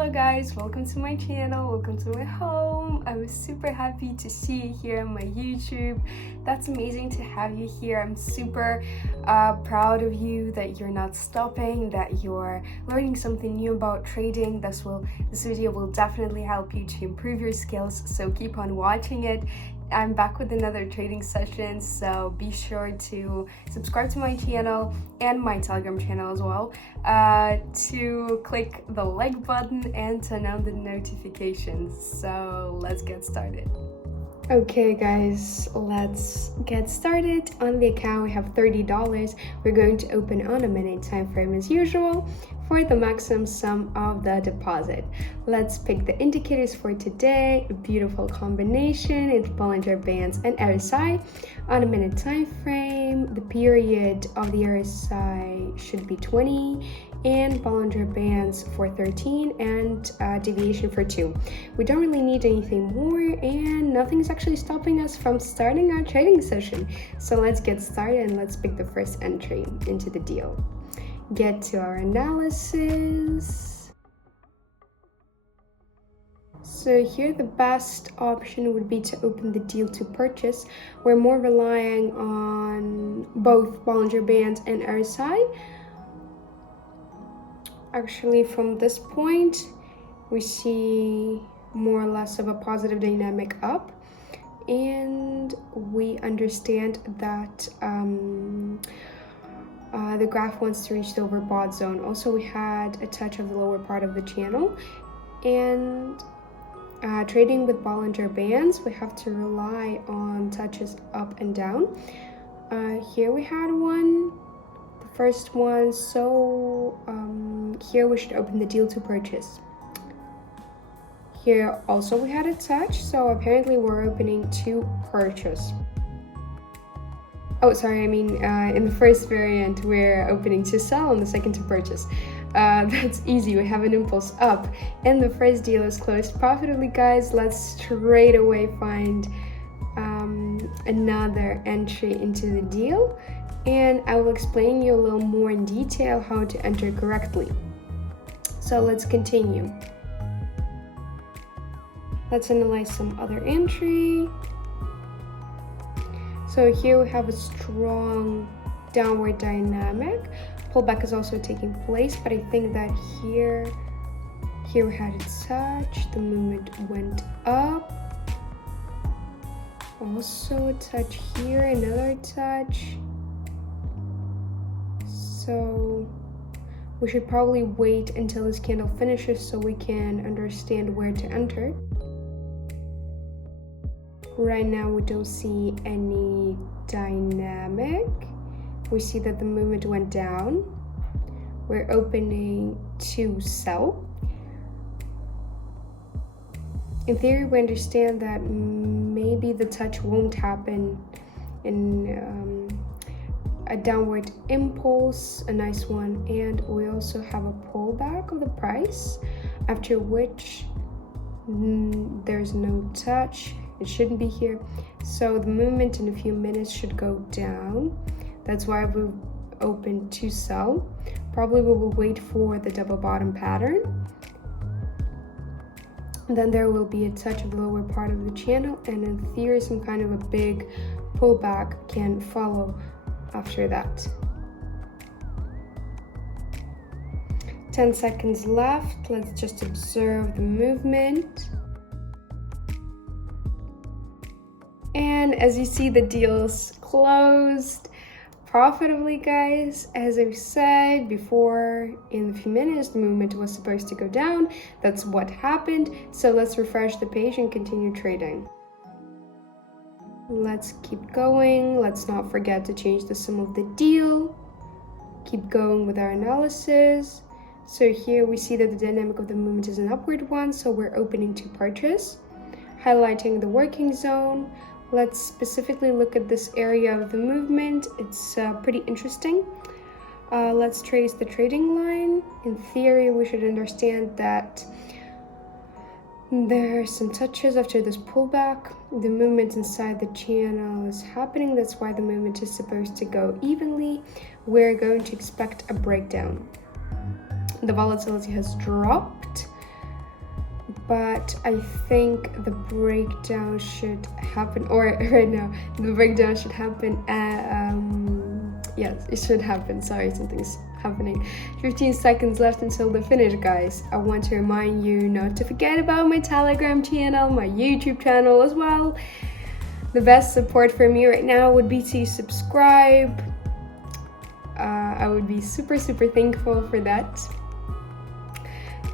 Hello guys, welcome to my channel, welcome to my home. I'm super happy to see you here on my YouTube. That's amazing to have you here. I'm super proud of you that you're not stopping, that you're learning something new about trading. This video will definitely help you to improve your skills, so keep on watching it. I'm back with another trading session, so be sure to subscribe to my channel and my Telegram channel as well, to click the like button and turn on the notifications. So let's get started. Okay guys, let's get started. On the account we have $30. We're going to open on a minute time frame as usual for the maximum sum of the deposit. Let's pick the indicators for today. A beautiful combination. It's Bollinger Bands and RSI on a minute time frame. The period of the RSI should be 20 and Bollinger Bands for 13 and deviation for 2. We don't really need anything more, and nothing's actually stopping us from starting our trading session. So let's get started and let's pick the first entry into the deal. Get to our analysis. So here the best option would be to open the deal to purchase. We're more relying on both Bollinger Bands and RSI. Actually, from this point, we see more or less of a positive dynamic up, and we understand that the graph wants to reach the overbought zone. Also, we had a touch of the lower part of the channel, and trading with Bollinger Bands, we have to rely on touches up and down. Here we had one. First one, so here we should open the deal to purchase. Here also we had a touch, so apparently we're opening to purchase. Oh, sorry, I mean in the first variant we're opening to sell, and the second to purchase. That's easy, we have an impulse up, and the first deal is closed profitably, guys. Let's straight away find another entry into the deal, and I will explain you a little more in detail how to enter correctly. So let's continue. Let's analyze some other entry. So here we have a strong downward dynamic. Pullback is also taking place, but I think that here we had a touch, the movement went up. Also a touch here, another touch. So we should probably wait until this candle finishes so we can understand where to enter. Right now we don't see any dynamic. We see that the movement went down. We're opening to sell. In theory, we understand that maybe the touch won't happen in a downward impulse, a nice one, and we also have a pullback of the price, after which there's no touch. It shouldn't be here, so the movement in a few minutes should go down. That's why we open to sell. Probably we will wait for the double bottom pattern. Then there will be a touch of the lower part of the channel, and in theory some kind of a big pullback can follow after that. 10 seconds left. Let's just observe the movement. And as you see, the deal's closed profitably, guys. As I've said before, in a few minutes the movement was supposed to go down. That's what happened. So let's refresh the page and continue trading. Let's keep going. Let's not forget to change the sum of the deal. Keep going with our analysis. So here we see that the dynamic of the movement is an upward one, so we're opening to purchase, highlighting the working zone. Let's specifically look at this area of the movement. It's pretty interesting. Let's trace the trading line. In theory, we should understand that there are some touches after this pullback. The movement inside the channel is happening. That's why the movement is supposed to go evenly. We're going to expect a breakdown. The volatility has dropped. but I think the breakdown should happen, or right now the breakdown should happen. Yes, it should happen. Sorry, something's happening. 15 seconds left until the finish, guys. I want to remind you not to forget about my Telegram channel, my YouTube channel as well. The best support for me right now would be to subscribe. I would be super thankful for that.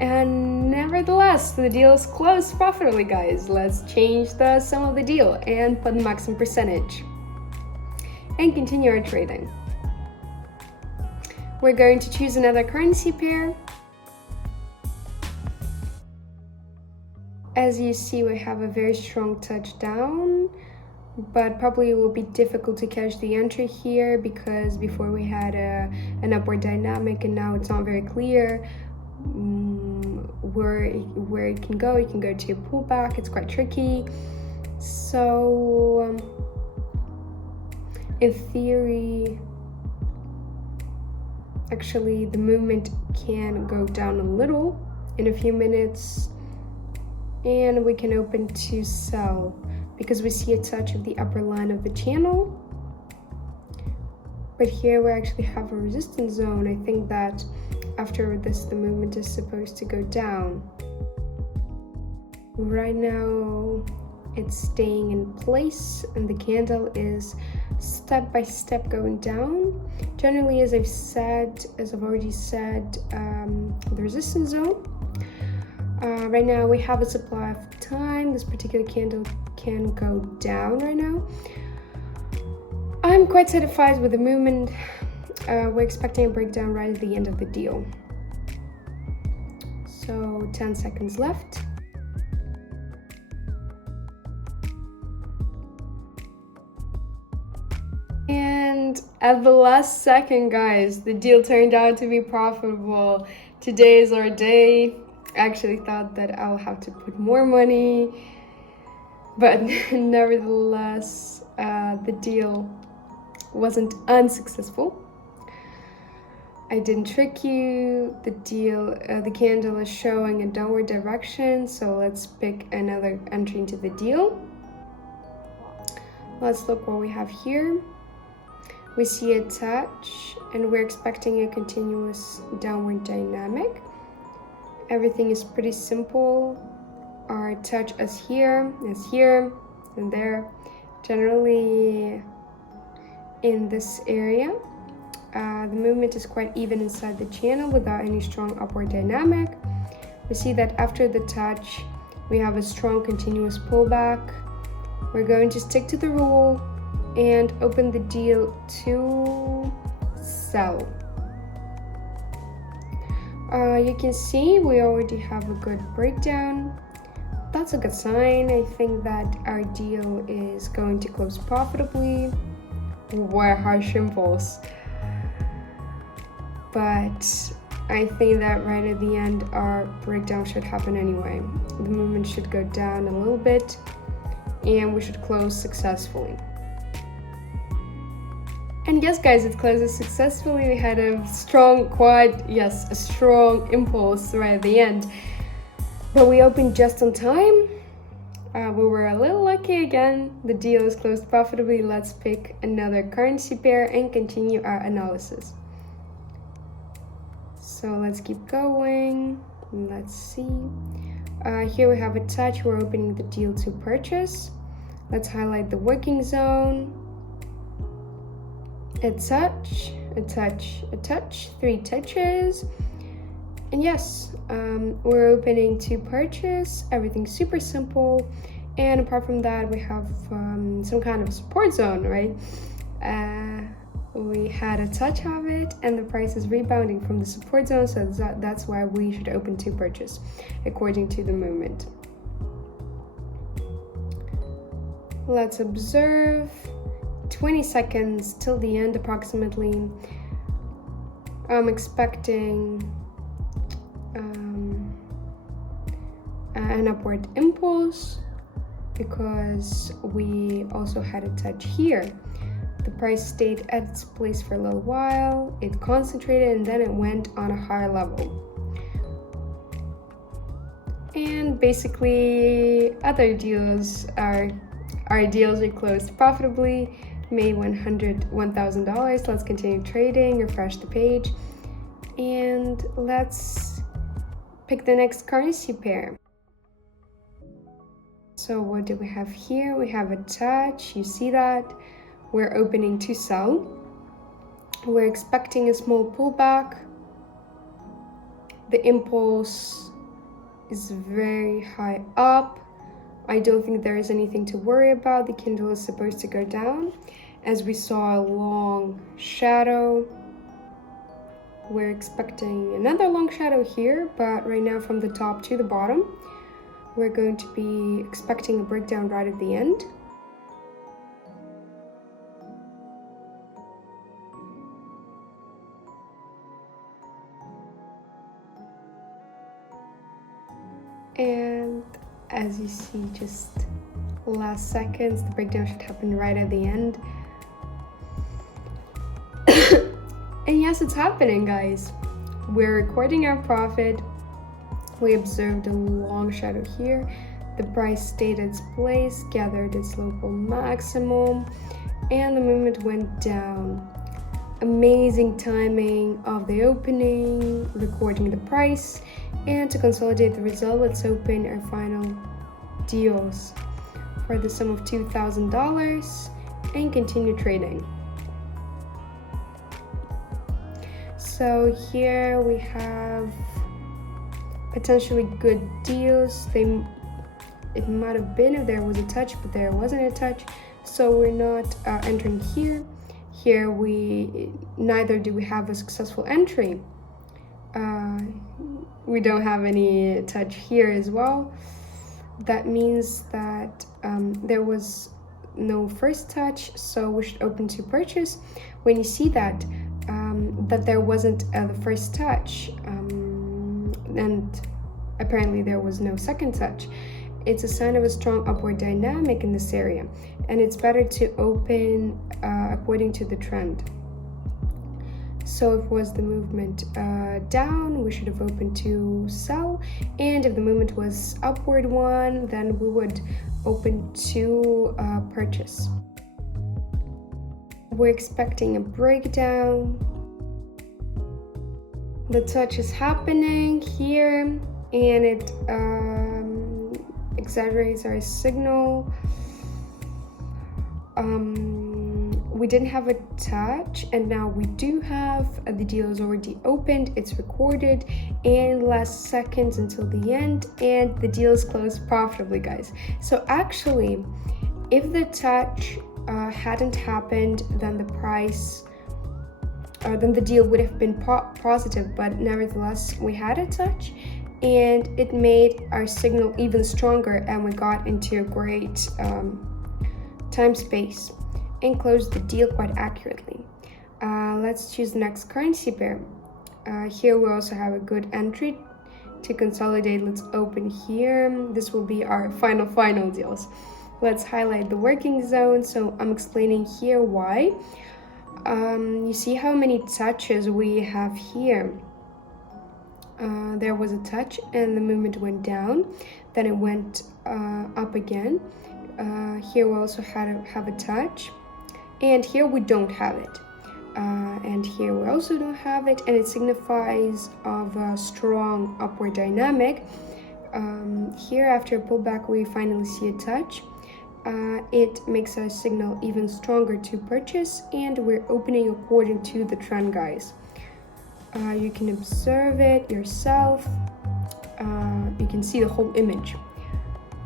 And nevertheless, the deal is closed profitably, guys. Let's change the sum of the deal and put the maximum percentage and continue our trading. We're going to choose another currency pair. As you see, we have a very strong touch down, but probably it will be difficult to catch the entry here because before we had an upward dynamic and now it's not very clear where it can go. It can go to a pullback. It's quite tricky. So in theory, actually the movement can go down a little in a few minutes and we can open to sell because we see a touch of the upper line of the channel. But here we actually have a resistance zone. I think that after this the movement is supposed to go down. Right now it's staying in place and the candle is step by step going down. Generally, as I've already said, the resistance zone. Right now we have a supply of time. This particular candle can go down right now. I'm quite satisfied with the movement. We're expecting a breakdown right at the end of the deal. So 10 seconds left. And at the last second, guys, the deal turned out to be profitable. Today is our day. I actually thought that I'll have to put more money, but nevertheless, the deal wasn't unsuccessful. I didn't trick you. The candle is showing a downward direction, so let's pick another entry into the deal. Let's look what we have here. We see a touch and we're expecting a continuous downward dynamic. Everything is pretty simple. Our touch is here, and there. Generally in this area, the movement is quite even inside the channel without any strong upward dynamic. We see that after the touch, we have a strong continuous pullback. We're going to stick to the rule and open the deal to sell. You can see we already have a good breakdown. That's a good sign. I think that our deal is going to close profitably. What a harsh impulse. But I think that right at the end our breakdown should happen anyway. The movement should go down a little bit and we should close successfully. And yes, guys, it closes successfully. We had a strong impulse right at the end. But we opened just on time. We were a little lucky again. The deal is closed profitably. Let's pick another currency pair and continue our analysis. So let's keep going. Let's see. Here we have a touch. We're opening the deal to purchase. Let's highlight the working zone. A touch, a touch, a touch, 3 touches. And yes, we're opening to purchase. Everything's super simple. And apart from that, we have some kind of support zone, right? We had a touch of it and the price is rebounding from the support zone, so that's why we should open to purchase according to the movement. Let's observe. 20 seconds till the end approximately. I'm expecting an upward impulse because we also had a touch here. The price stayed at its place for a little while, it concentrated, and then it went on a higher level. And basically other deals are closed profitably, made $1,000. Let's continue trading, refresh the page, and let's pick the next currency pair. So what do we have here? We have a touch, you see that. We're opening to sell. We're expecting a small pullback. The impulse is very high up. I don't think there is anything to worry about. The candle is supposed to go down, as we saw a long shadow. We're expecting another long shadow here, but right now from the top to the bottom, we're going to be expecting a breakdown right at the end. And as you see, just last seconds, the breakdown should happen right at the end. And yes, it's happening, guys. We're recording our profit. We observed a long shadow here. The price stayed its place, gathered its local maximum, and the movement went down. Amazing timing of the opening, recording the price. And to consolidate the result, let's open our final deals for the sum of $2,000 and continue trading. So here we have potentially good deals. It might have been if there was a touch, but there wasn't a touch, so we're not entering here. Here neither do we have a successful entry. We don't have any touch here as well. That means that there was no first touch, so we should open to purchase. When you see that there wasn't the first touch, and apparently there was no second touch, it's a sign of a strong upward dynamic in this area, and it's better to open according to the trend. So if it was the movement down, we should have opened to sell, and if the movement was upward one, then we would open to purchase. We're expecting a breakdown. The touch is happening here, and it exaggerates our signal. We didn't have a touch, and now we do have. The deal is already opened, it's recorded, and last seconds until the end, and the deal is closed profitably, guys. So actually, if the touch hadn't happened, then the price, then the deal would have been positive, but nevertheless, we had a touch, and it made our signal even stronger, and we got into a great time space and closed the deal quite accurately. Let's choose the next currency pair. Here we also have a good entry to consolidate. Let's open here. This will be our final deals. Let's highlight the working zone. So I'm explaining here why. You see how many touches we have here. There was a touch and the movement went down, then it went up again. Here we also have a touch, and here we don't have it, and here we also don't have it, and it signifies of a strong upward dynamic. Here after a pullback we finally see a touch. It makes our signal even stronger to purchase, and we're opening according to the trend, guys. You can observe it yourself. You can see the whole image.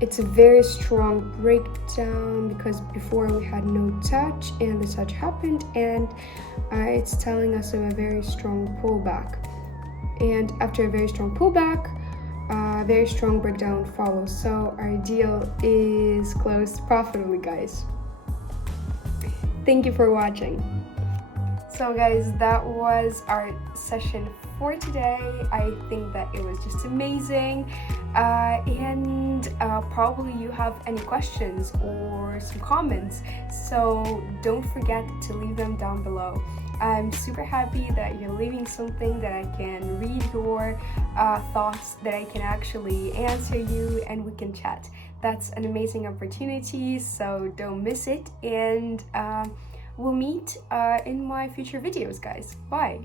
It's a very strong breakdown because before we had no touch, and the touch happened, and it's telling us of a very strong pullback. And after a very strong pullback, a very strong breakdown follows. So our deal is closed profitably, guys. Thank you for watching. So guys, that was our session for today. I think that it was just amazing, and probably you have any questions or some comments, so don't forget to leave them down below. I'm super happy that you're leaving something that I can read your thoughts, that I can actually answer you and we can chat. That's an amazing opportunity, so don't miss it, and we'll meet in my future videos, guys. Bye.